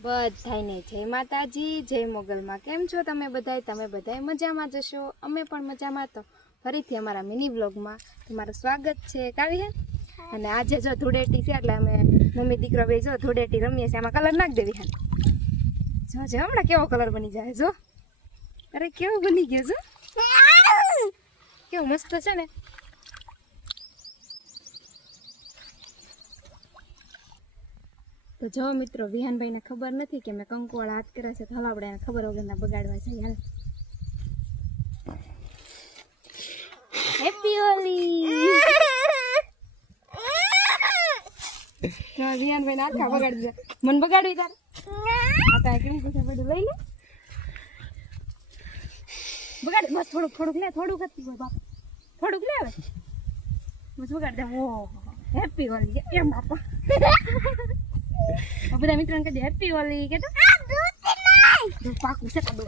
બધાયને જય માતાજી, જય મોગલમાં. કેમ છો તમે બધાય? તમે બધાય મજામાં જશો, અમે પણ મજામાં. તો ફરીથી અમારા મિની બ્લોગમાં તમારું સ્વાગત છે. કાવી હે અને આજે જો ધૂળેટી છે એટલે અમે મમ્મી દીકરો બે જો ધૂળેટી રમીએ છીએ. આમાં કલર નાખ દેવી હે. જો જો હમણાં કેવો કલર બની જાય. જો અરે કેવું બની ગયું જો, કેવું મસ્ત છે ને. તો જો મિત્રો, વિહાનભાઈને ખબર નથી કે મેં કંકુવાળા હાથ કર્યા છે, તો હાલ આપણે એને ખબર વગરના બગાડવા છે. હાલ હેપી હોલી. તો વિહાનભાઈને હાથ કા બગાડી દે, મને બગાડવી તાર આ કાંઈ કેમ પૂછે બધું લઈ લે. બગાડ બસ, થોડુંક થોડુંક લે, થોડુંક જ બાપ, થોડુંક લે હવે બસ બગાડ દે. ઓ હેપી હોલી એમ બાપા. બધા મિત્રોને કહી દે હેપી હોલી. કે તો પાકું છે તો